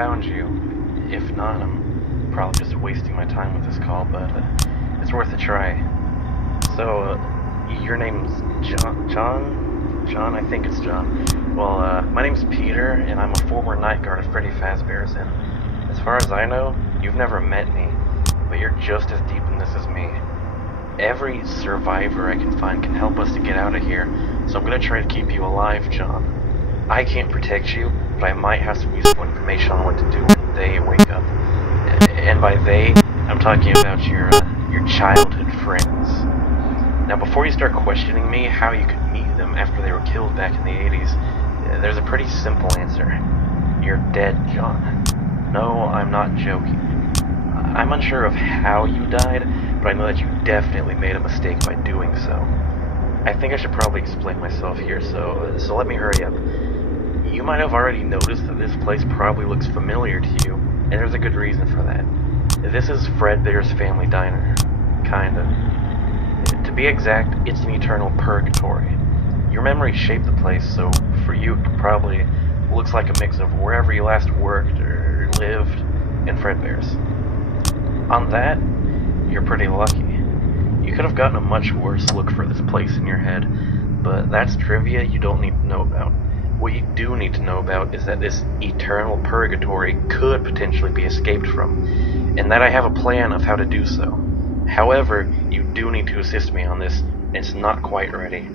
found you. If not, I'm probably just wasting my time with this call, but it's worth a try. So, your name's John? John? I think it's John. Well, my name's Peter, and I'm a former night guard at Freddy Fazbear's, and as far as I know, you've never met me, but you're just as deep in this as me. Every survivor I can find can help us to get out of here, so I'm gonna try to keep you alive, John. I can't protect you, but I might have some useful information on what to do when they wake up. And by they, I'm talking about your childhood friends. Now, before you start questioning me how you could meet them after they were killed back in the 80s, there's a pretty simple answer. You're dead, John. No, I'm not joking. I'm unsure of how you died, but I know that you definitely made a mistake by doing so. I think I should probably explain myself here, so let me hurry up. You might have already noticed that this place probably looks familiar to you, and there's a good reason for that. This is Fredbear's family diner. Kinda. To be exact, it's an eternal purgatory. Your memory shaped the place, so for you it probably looks like a mix of wherever you last worked or lived and Fredbear's. On that, you're pretty lucky. You could have gotten a much worse look for this place in your head, but that's trivia you don't need to know about. What you do need to know about is that this eternal purgatory could potentially be escaped from, and that I have a plan of how to do so. However, you do need to assist me on this, and it's not quite ready.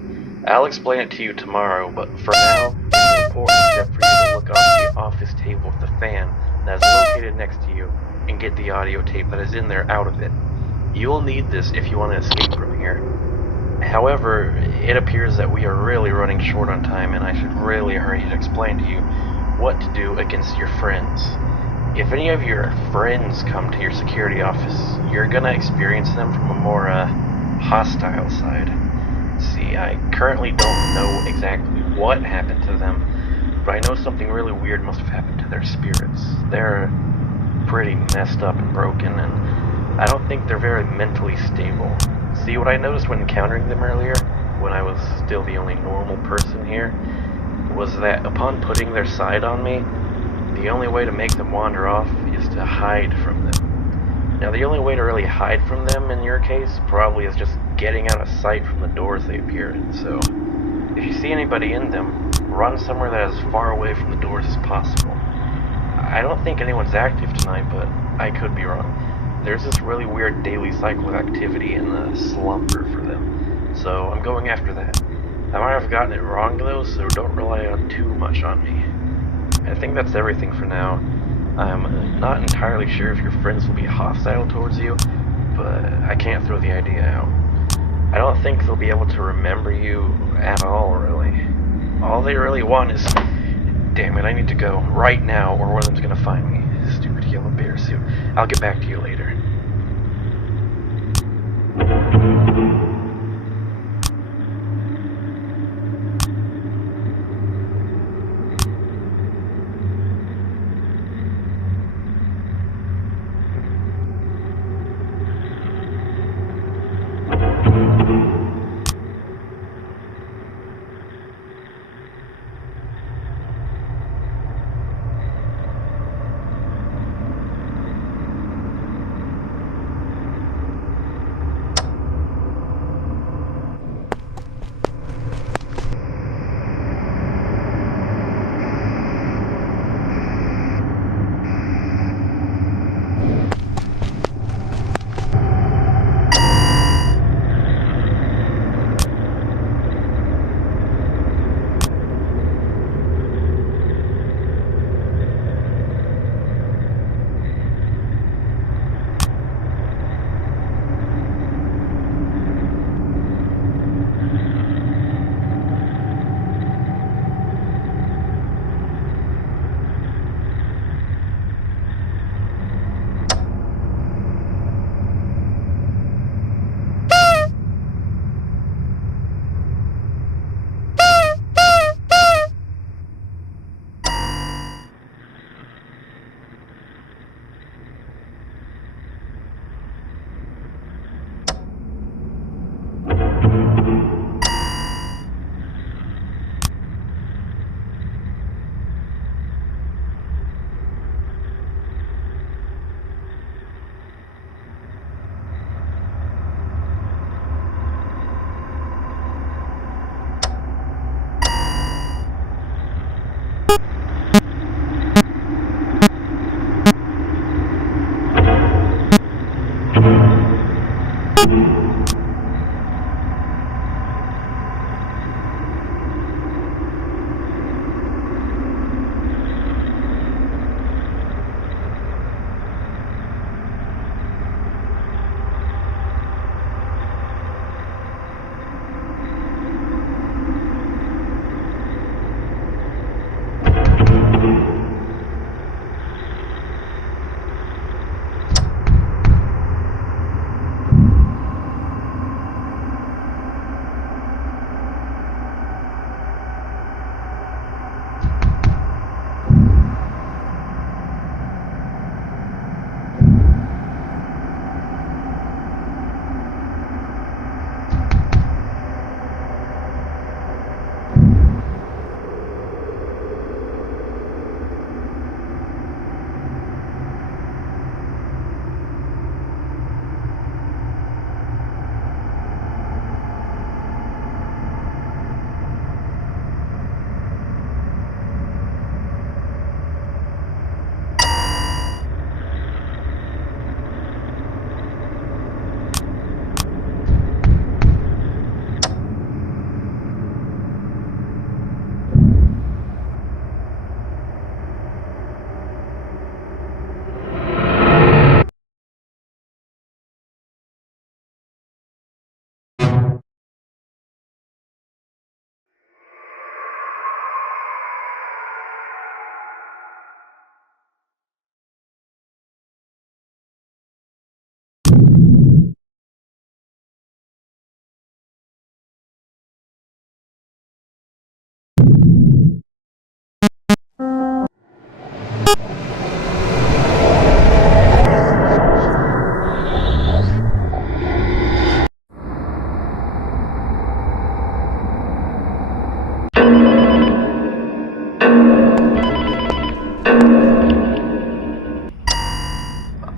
I'll explain it to you tomorrow, but for now, it's an important step for you to look off the office table with the fan that is located next to you, and get the audio tape that is in there out of it. You'll need this if you want to escape from here. However, it appears that we are really running short on time, and I should really hurry to explain to you what to do against your friends. If any of your friends come to your security office, you're gonna experience them from a more, hostile side. See, I currently don't know exactly what happened to them, but I know something really weird must have happened to their spirits. They're pretty messed up and broken, and I don't think they're very mentally stable. See, what I noticed when encountering them earlier, when I was still the only normal person here, was that upon putting their side on me, the only way to make them wander off is to hide from them. Now, the only way to really hide from them in your case probably is just getting out of sight from the doors they appear in, so if you see anybody in them, run somewhere that is as far away from the doors as possible. I don't think anyone's active tonight, but I could be wrong. There's this really weird daily cycle of activity in the slumber for them, so I'm going after that. I might have gotten it wrong though, so don't rely too much on me. I think that's everything for now. I'm not entirely sure if your friends will be hostile towards you, but I can't throw the idea out. I don't think they'll be able to remember you at all, really. All they really want is... Damn it, I need to go right now, or one of them's gonna find me. Stupid yellow bear suit. I'll get back to you later.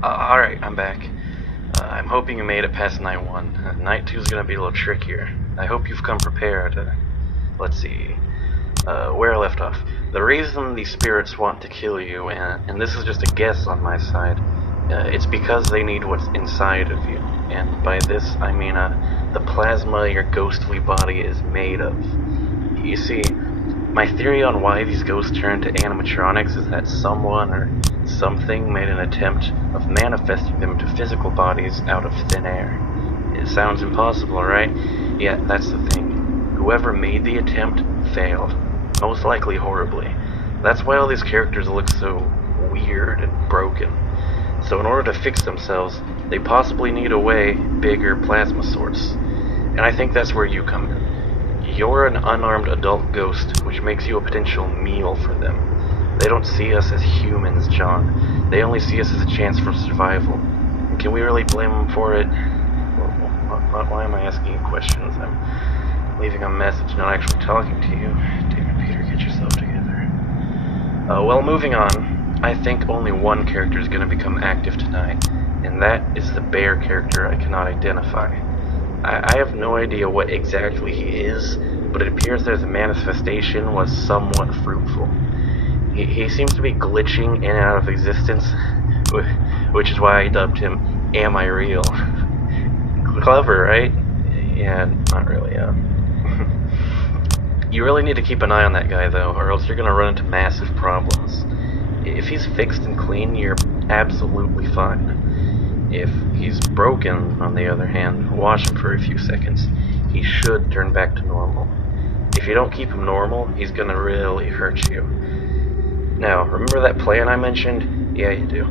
Alright, I'm back. I'm hoping you made it past night 1. Night 2 is going to be a little trickier. I hope you've come prepared. Let's see. Where I left off. The reason these spirits want to kill you, and this is just a guess on my side, it's because they need what's inside of you. And by this, I mean the plasma your ghostly body is made of. You see, my theory on why these ghosts turn to animatronics is that someone or something made an attempt of manifesting them to physical bodies out of thin air. It sounds impossible, right? Yet that's the thing. Whoever made the attempt failed. Most likely horribly. That's why all these characters look so weird and broken. So in order to fix themselves, they possibly need a way bigger plasma source. And I think that's where you come in. You're an unarmed adult ghost, which makes you a potential meal for them. They don't see us as humans, John. They only see us as a chance for survival. And can we really blame them for it? Why am I asking you questions? I'm leaving a message, not actually talking to you. Damn it, Peter, get yourself together. Well, moving on. I think only one character is going to become active tonight, and that is the bear character I cannot identify. I have no idea what exactly he is, but it appears that his manifestation was somewhat fruitful. He seems to be glitching in and out of existence, which is why I dubbed him Am I Real? Clever, right? Yeah, not really, You really need to keep an eye on that guy, though, or else you're going to run into massive problems. If he's fixed and clean, you're absolutely fine. If he's broken, on the other hand, watch him for a few seconds. He should turn back to normal. If you don't keep him normal, he's going to really hurt you. Now, remember that plan I mentioned? Yeah, you do.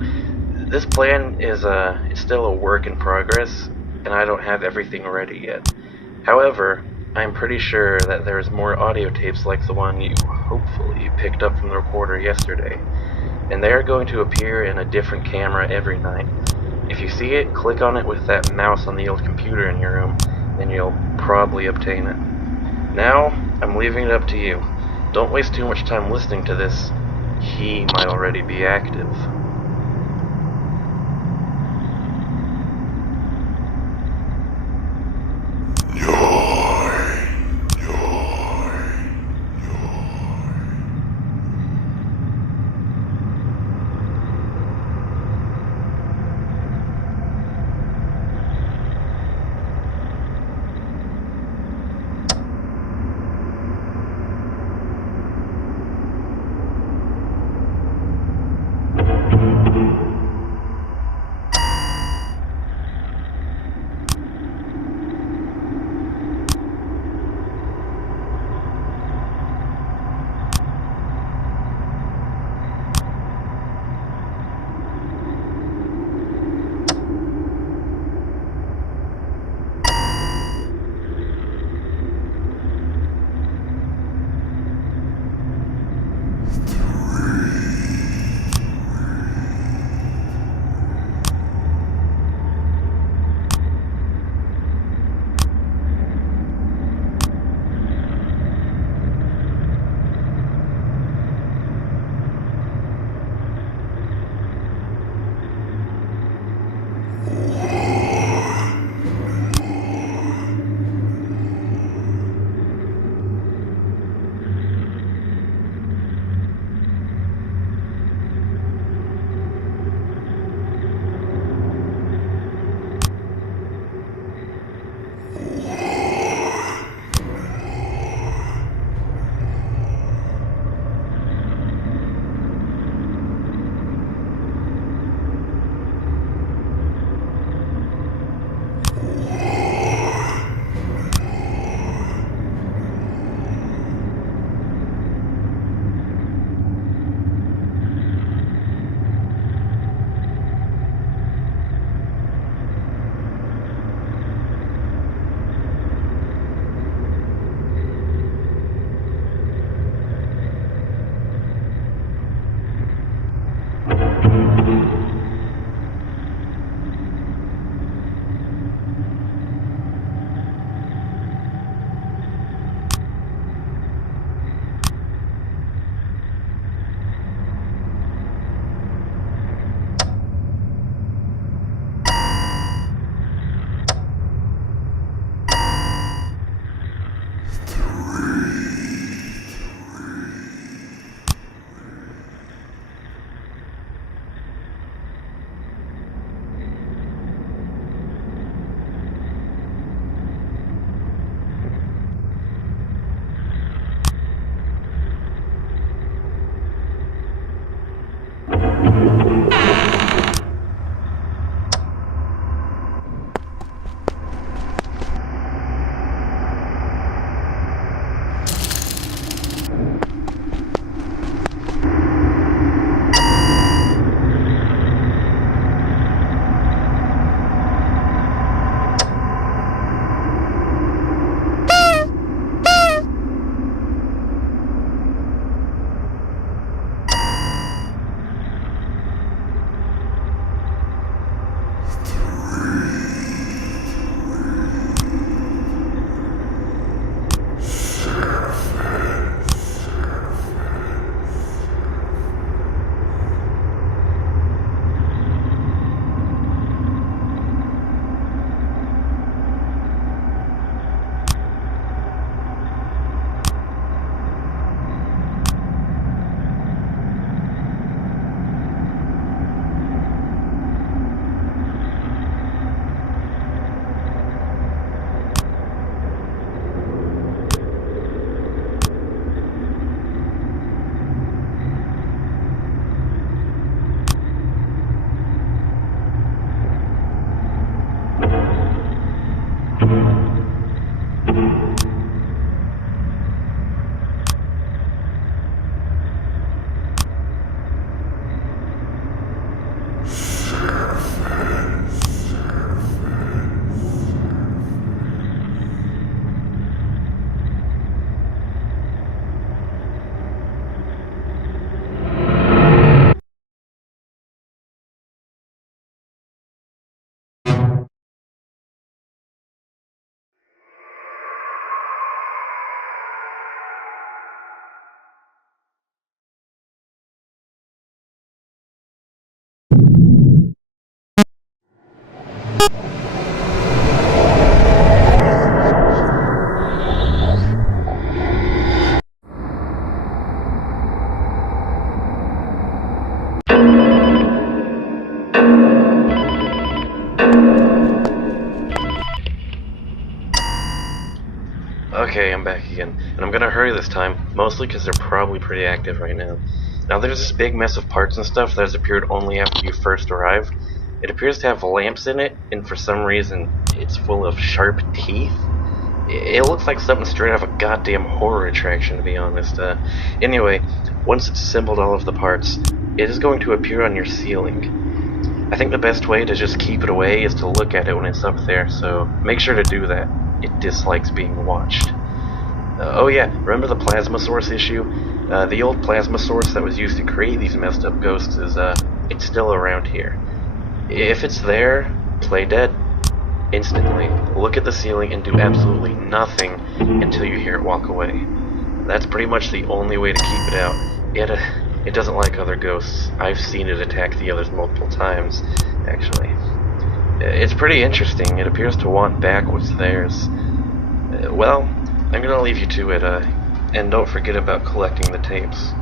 This plan is it's still a work in progress, and I don't have everything ready yet. However, I'm pretty sure that there's more audio tapes like the one you hopefully picked up from the recorder yesterday, and they are going to appear in a different camera every night. If you see it, click on it with that mouse on the old computer in your room, and you'll probably obtain it. Now, I'm leaving it up to you. Don't waste too much time listening to this. He might already be active. Okay, I'm back again, and I'm gonna hurry this time, mostly because they're probably pretty active right now. Now there's this big mess of parts and stuff that has appeared only after you first arrived. It appears to have lamps in it, and for some reason, it's full of sharp teeth. It looks like something straight out of a goddamn horror attraction, to be honest. Anyway, once it's assembled all of the parts, it is going to appear on your ceiling. I think the best way to just keep it away is to look at it when it's up there, so make sure to do that. It dislikes being watched. Oh yeah, remember the plasma source issue? The old plasma source that was used to create these messed up ghosts is, it's still around here. If it's there, play dead. Instantly. Look at the ceiling and do absolutely nothing until you hear it walk away. That's pretty much the only way to keep it out. It doesn't like other ghosts. I've seen it attack the others multiple times, actually. It's pretty interesting. It appears to want back what's theirs. Well, I'm gonna leave you to it, and don't forget about collecting the tapes.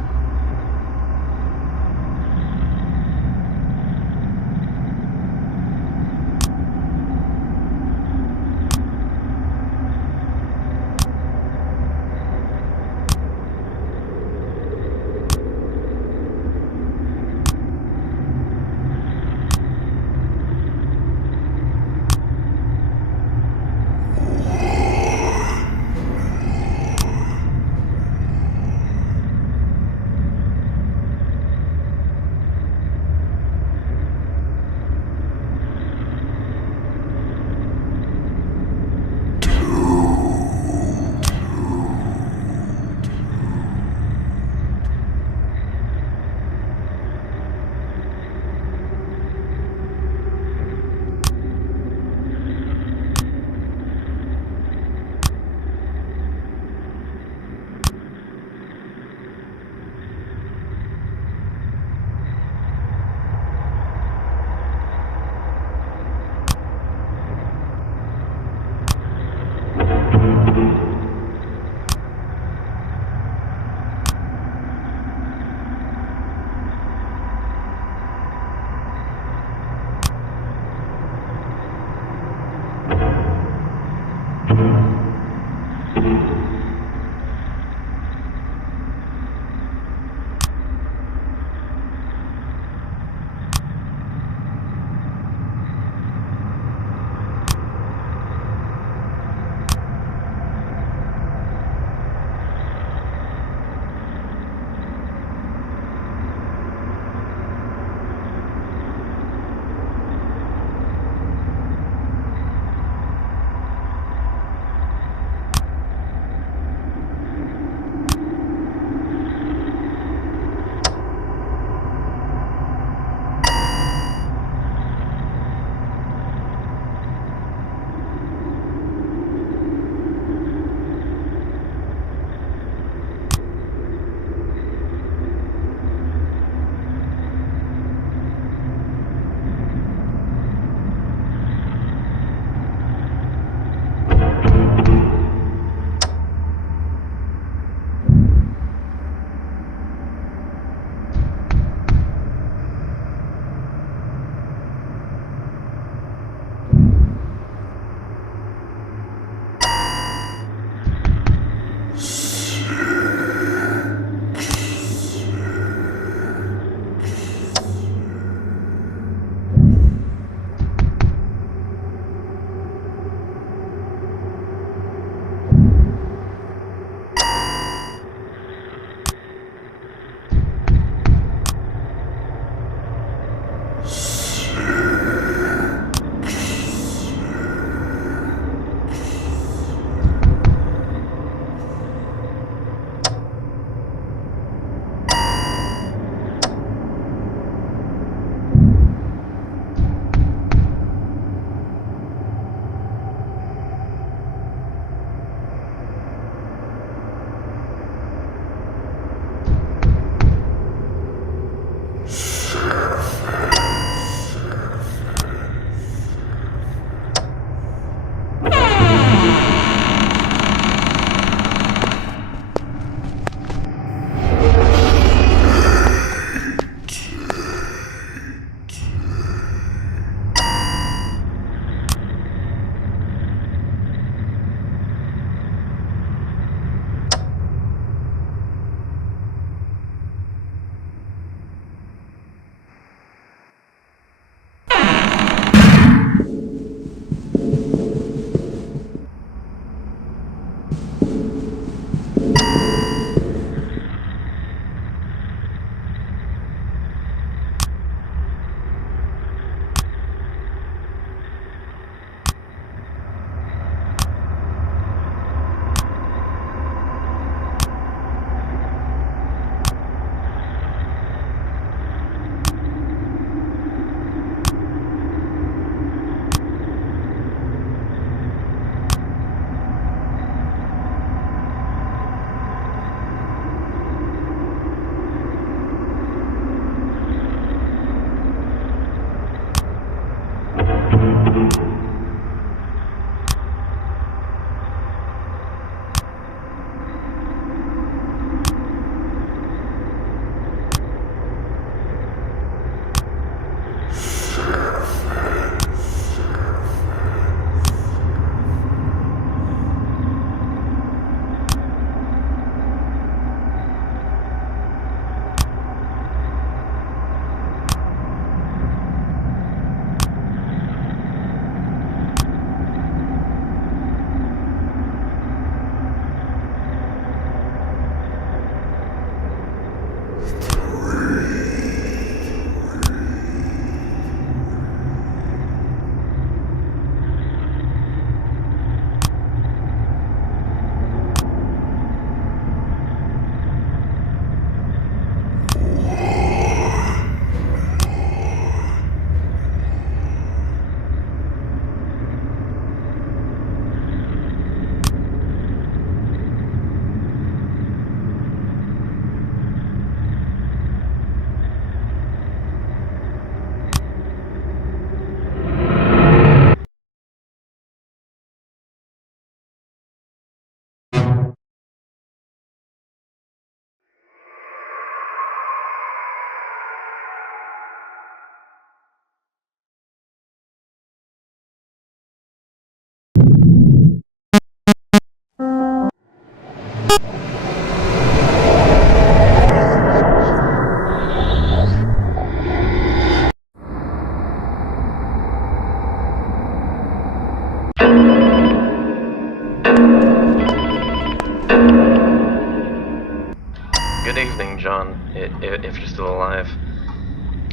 Good evening, John, if you're still alive.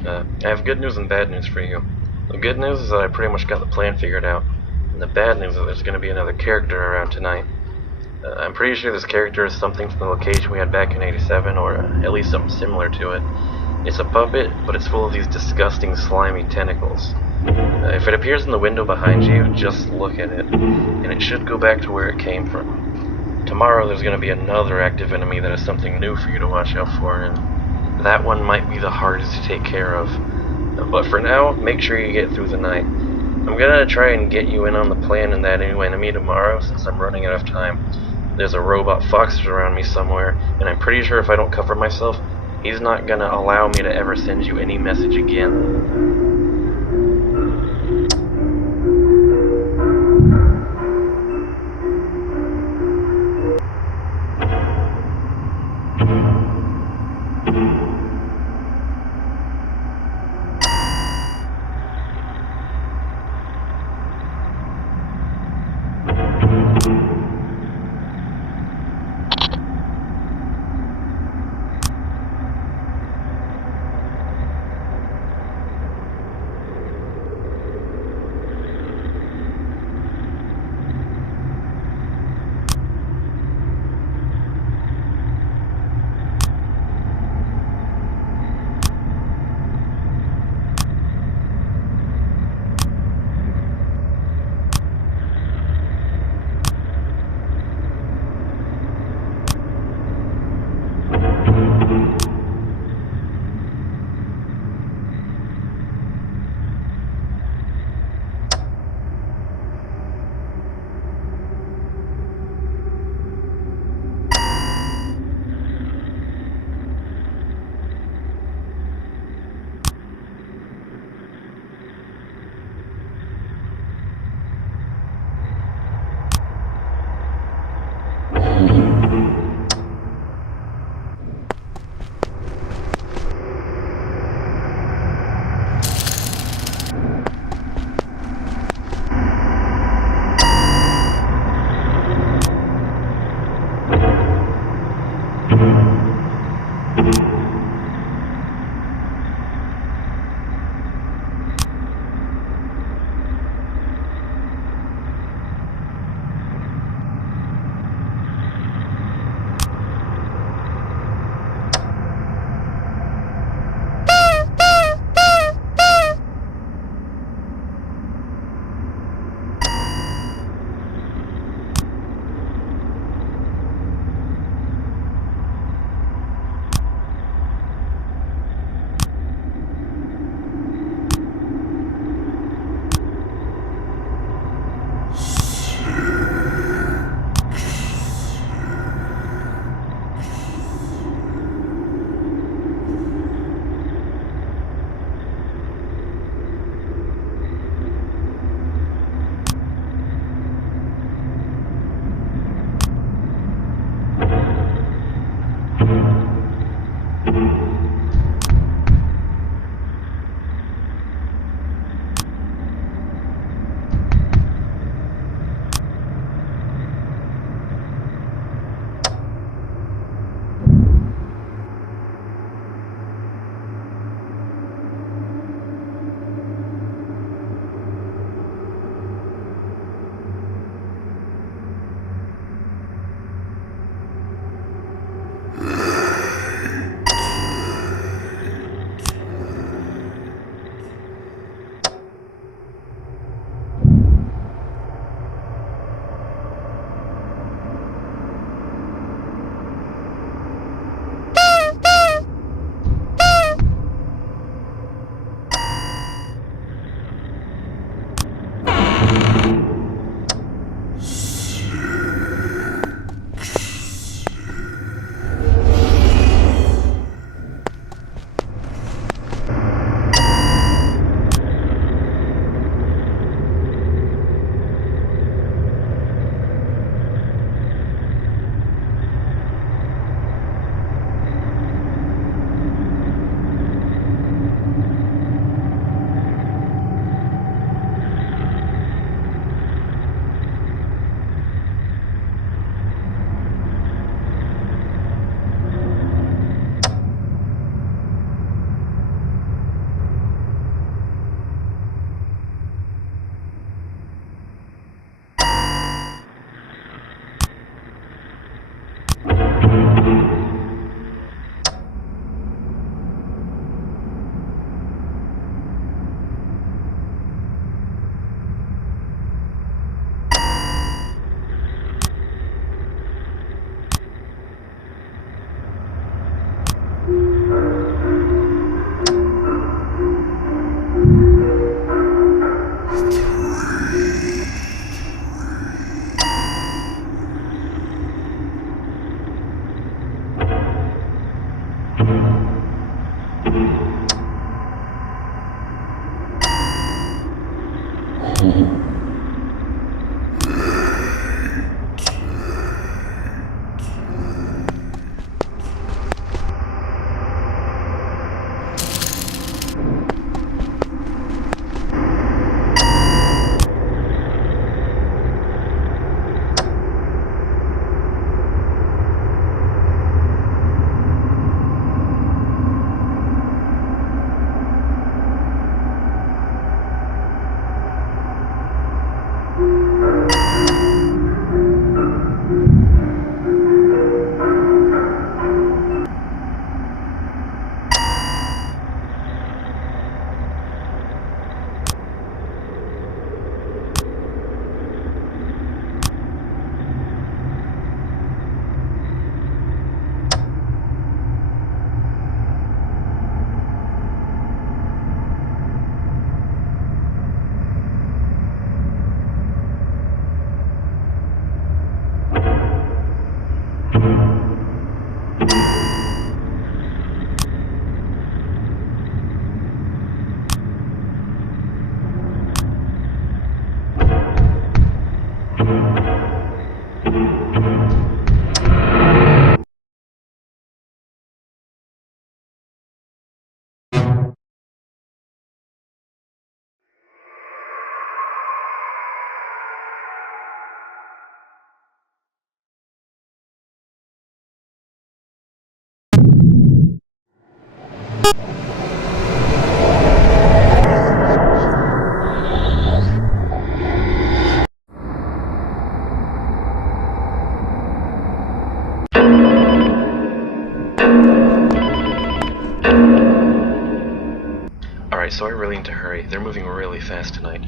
I have good news and bad news for you. The good news is that I pretty much got the plan figured out, and the bad news is that there's going to be another character around tonight. I'm pretty sure this character is something from the location we had back in '87, or at least something similar to it. It's a puppet, but it's full of these disgusting, slimy tentacles. If it appears in the window behind you, just look at it, and it should go back to where it came from. Tomorrow there's going to be another active enemy that is something new for you to watch out for, and that one might be the hardest to take care of. But for now, make sure you get through the night. I'm going to try and get you in on the plan and that new enemy tomorrow since I'm running out of time. There's a robot fox around me somewhere, and I'm pretty sure if I don't cover myself, he's not going to allow me to ever send you any message again. Alright, so I really need to hurry. They're moving really fast tonight.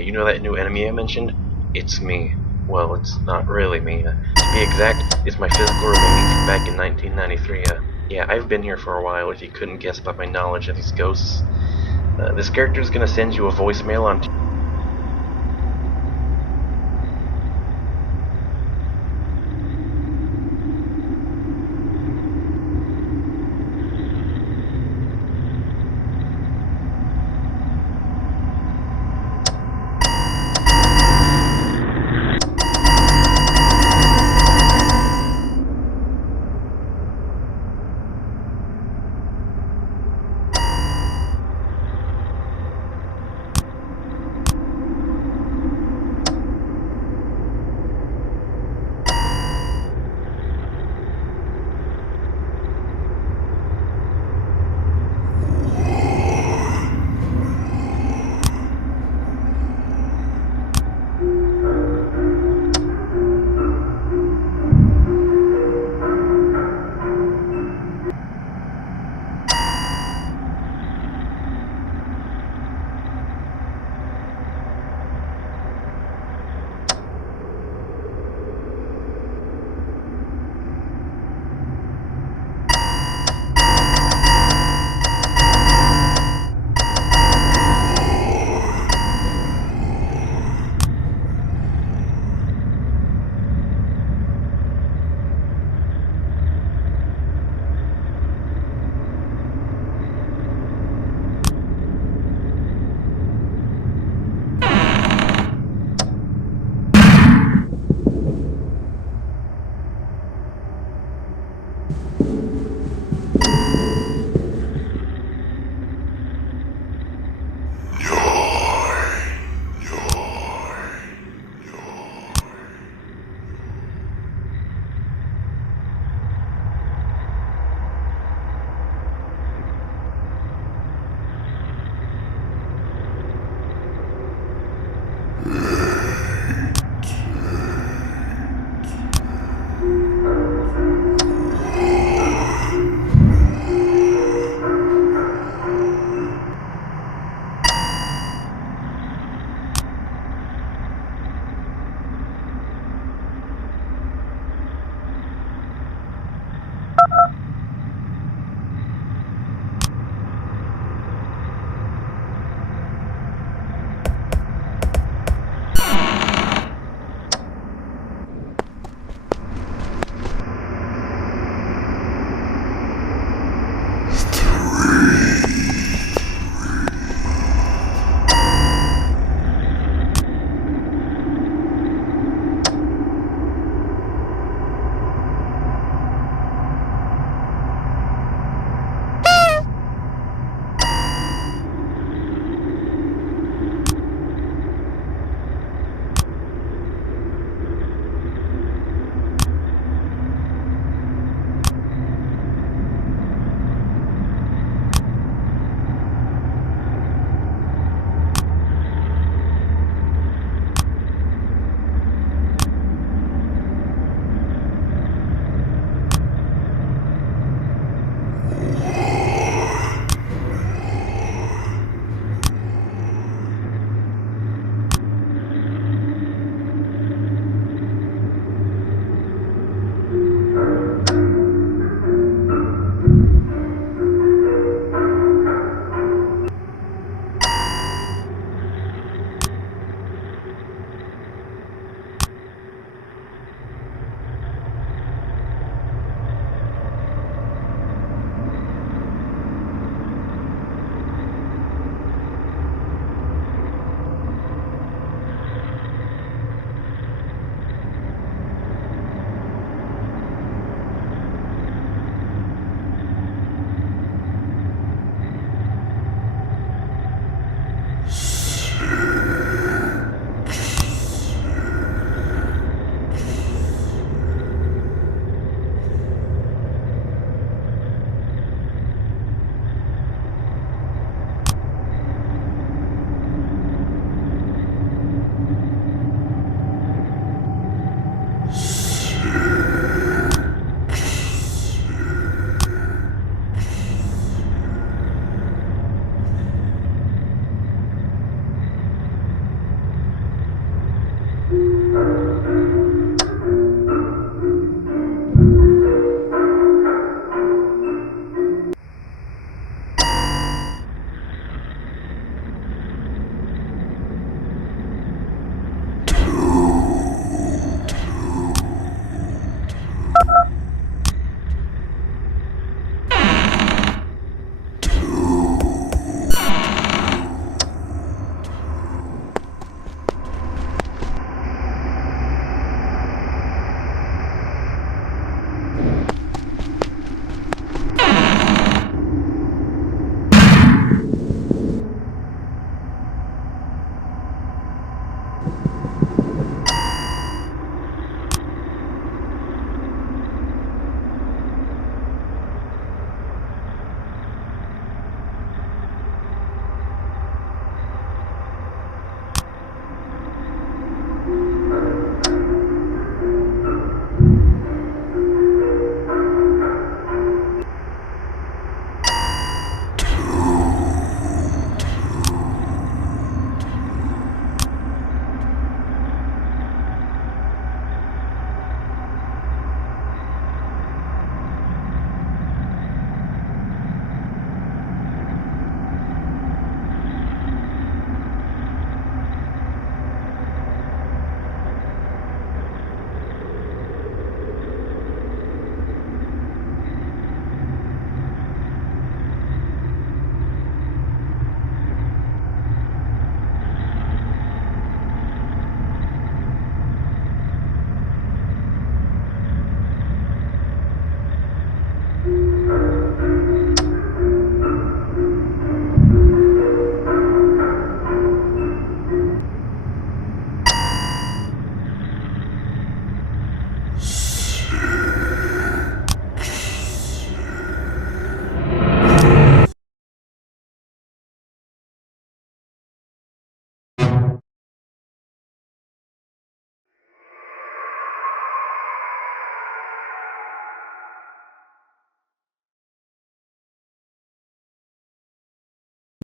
You know that new enemy I mentioned? It's me. Well, it's not really me. To be exact, it's my physical remains from back in 1993. Yeah, I've been here for a while, if you couldn't guess by my knowledge of these ghosts. This character's gonna send you a voicemail on...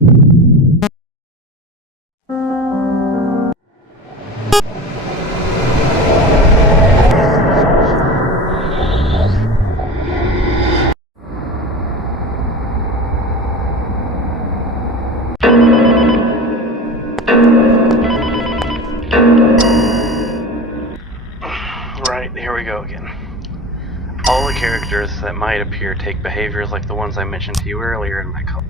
Right, here we go again. All the characters that might appear take behaviors like the ones I mentioned to you earlier in my call.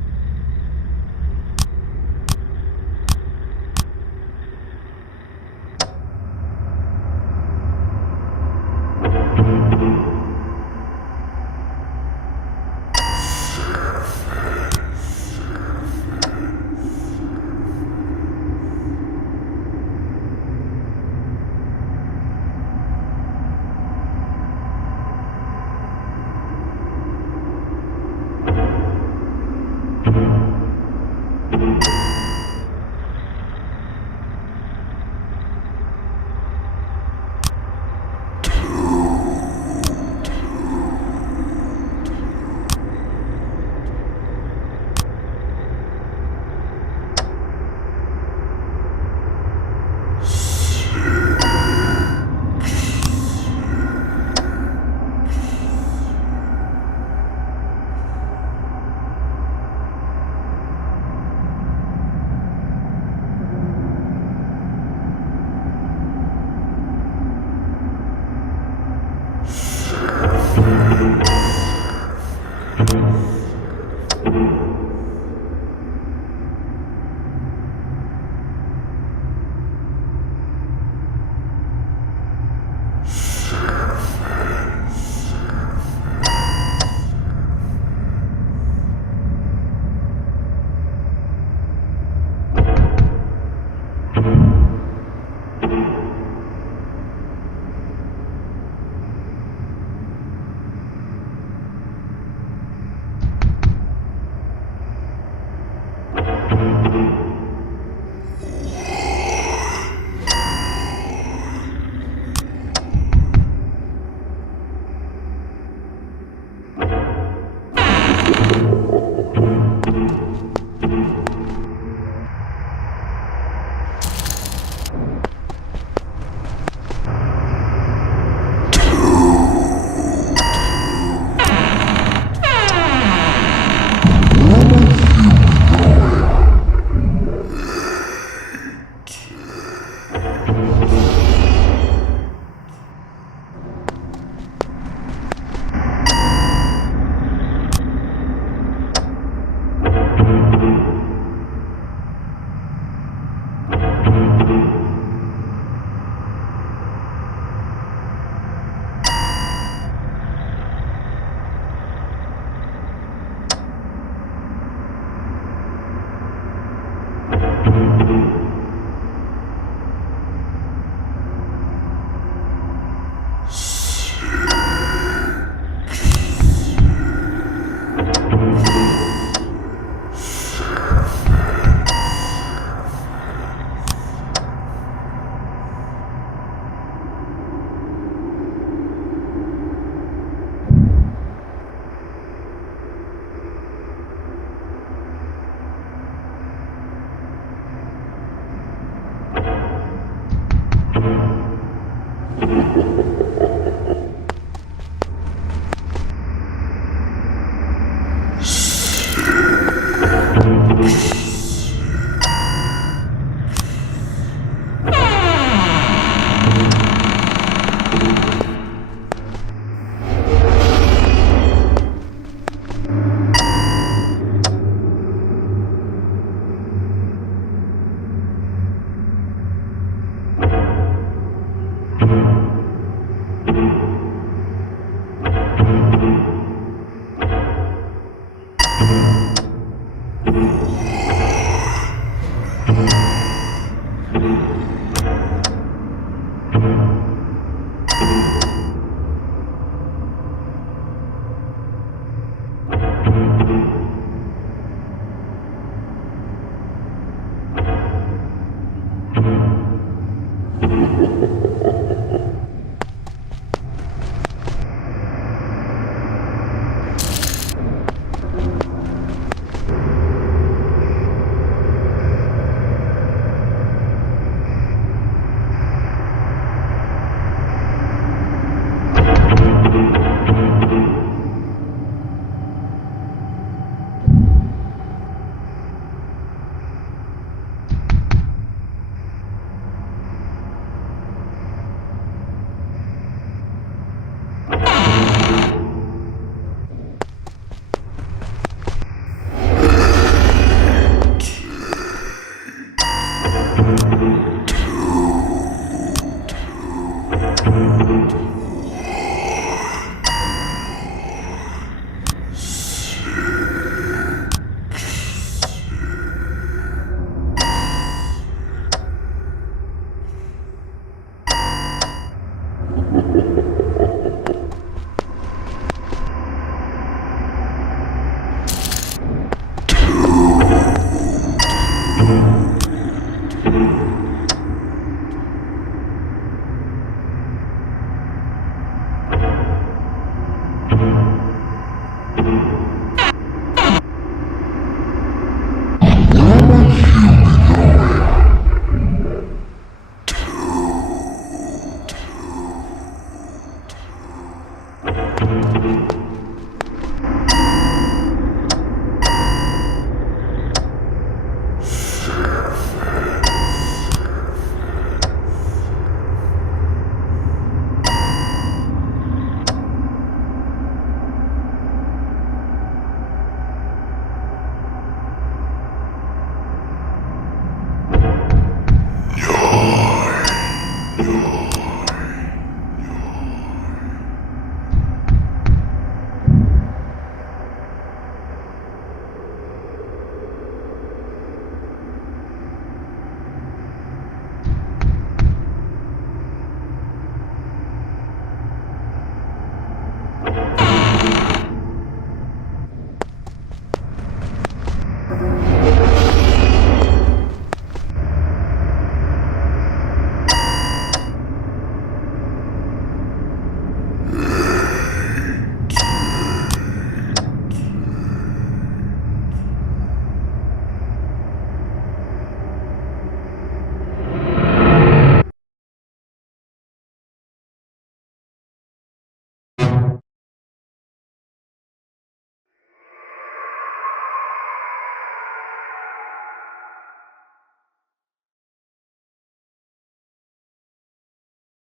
No.